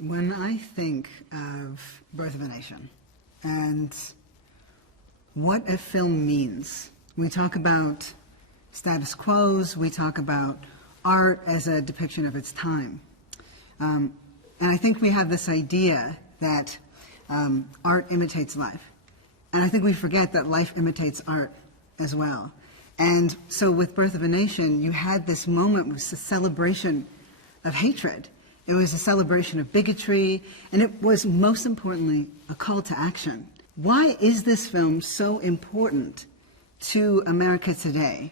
When I think of Birth of a Nation and what a film means, we talk about status quos, we talk about art as a depiction of its time. And I think we have this idea that art imitates life. And I think we forget that life imitates art as well. And so with Birth of a Nation, you had this moment, it was a celebration of hatred. It was a celebration of bigotry, and it was, most importantly, a call to action. Why is this film so important to America today?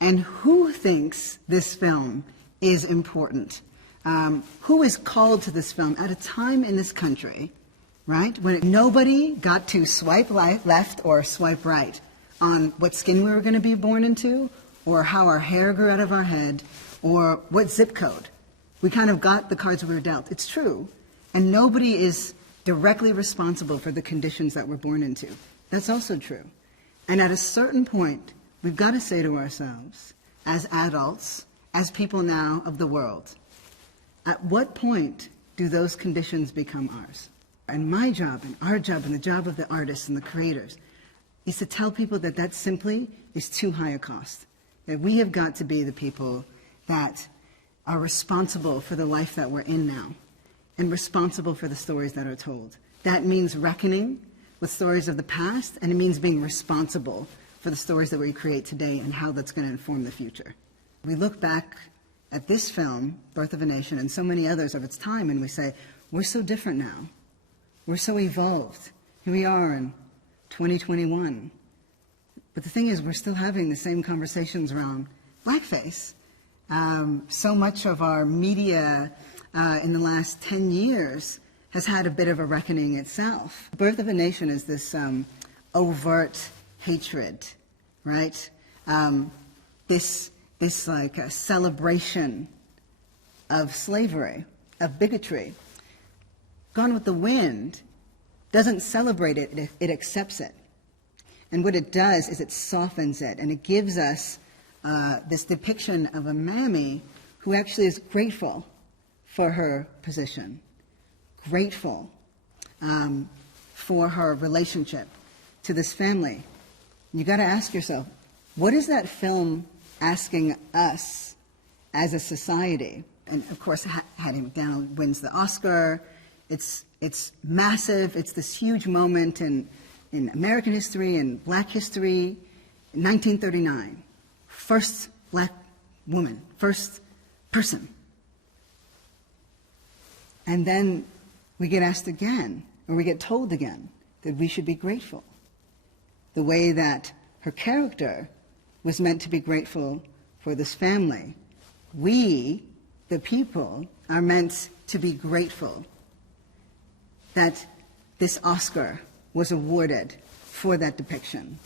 And who thinks this film is important? Who is called to this film at a time in this country, right, when nobody got to swipe left or swipe right on what skin we were going to be born into, or how our hair grew out of our head, or what zip code? We kind of got the cards we were dealt. It's true. And nobody is directly responsible for the conditions that we're born into. That's also true. And at a certain point, we've got to say to ourselves, as adults, as people now of the world, at what point do those conditions become ours? And my job, and our job, and the job of the artists and the creators, is to tell people that that simply is too high a cost. That we have got to be the people that are responsible for the life that we're in now, and responsible for the stories that are told. That means reckoning with stories of the past, and it means being responsible for the stories that we create today and how that's going to inform the future. We look back at this film, Birth of a Nation, and so many others of its time, and we say, we're so different now. We're so evolved. Here we are in 2021. But the thing is, we're still having the same conversations around blackface. So much of our media in the last 10 years has had a bit of a reckoning itself. Birth of a Nation is this overt hatred, right? This like a celebration of slavery, of bigotry. Gone with the Wind doesn't celebrate it, it accepts it. And what it does is it softens it, and it gives us this depiction of a mammy who actually is grateful for her position, grateful for her relationship to this family. You got to ask yourself, what is that film asking us as a society? And of course, Hattie McDaniel wins the Oscar. It's massive. It's this huge moment in American history and black history. In 1939, first black woman, first person. And then we get asked again, or we get told again, that we should be grateful. The way that her character was meant to be grateful for this family. We, the people, are meant to be grateful that this Oscar was awarded for that depiction.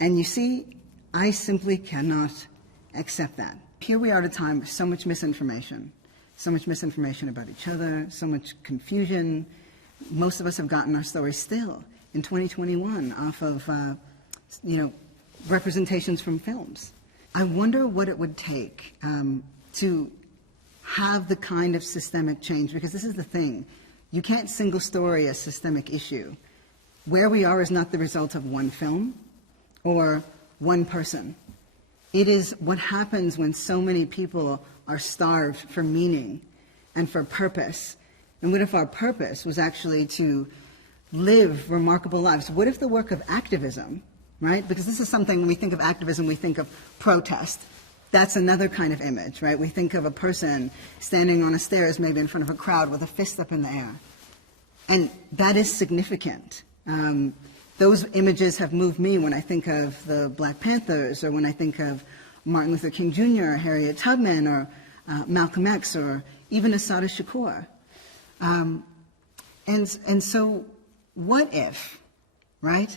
And you see, I simply cannot accept that. Here we are at a time with so much misinformation about each other, so much confusion. Most of us have gotten our stories still in 2021 off of, representations from films. I wonder what it would take to have the kind of systemic change, because this is the thing. You can't single story a systemic issue. Where we are is not the result of one film or one person. It is what happens when so many people are starved for meaning and for purpose. And what if our purpose was actually to live remarkable lives? What if the work of activism, right? Because this is something, when we think of activism, we think of protest. That's another kind of image, right? We think of a person standing on a stairs, maybe in front of a crowd with a fist up in the air. And that is significant. Those images have moved me when I think of the Black Panthers, or when I think of Martin Luther King Jr., or Harriet Tubman, or Malcolm X, or even Assata Shakur. And so what if, right?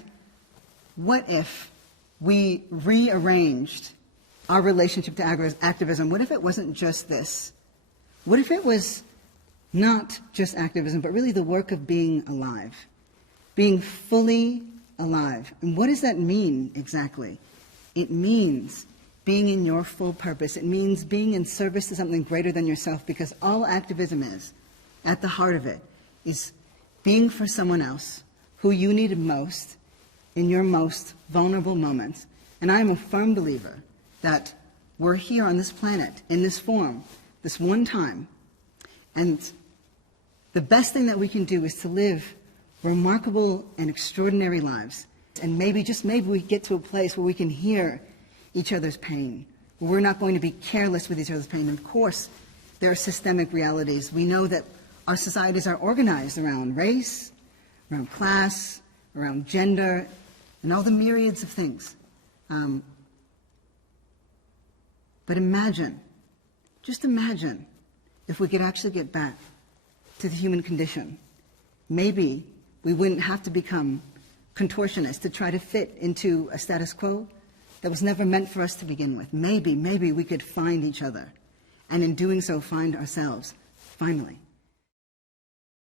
What if we rearranged our relationship to activism? What if it wasn't just this? What if it was not just activism, but really the work of being alive, being fully alive? And what does that mean exactly? It means being in your full purpose. It means being in service to something greater than yourself, because all activism is, at the heart of it, is being for someone else who you needed most in your most vulnerable moments. And I am a firm believer that we're here on this planet, in this form, this one time, and the best thing that we can do is to live remarkable and extraordinary lives. And maybe, just maybe, we get to a place where we can hear each other's pain, where we're not going to be careless with each other's pain. And of course, there are systemic realities. We know that our societies are organized around race, around class, around gender, and all the myriads of things. But imagine, just imagine, if we could actually get back to the human condition. Maybe we wouldn't have to become contortionists to try to fit into a status quo that was never meant for us to begin with. Maybe we could find each other, and in doing so, find ourselves, finally.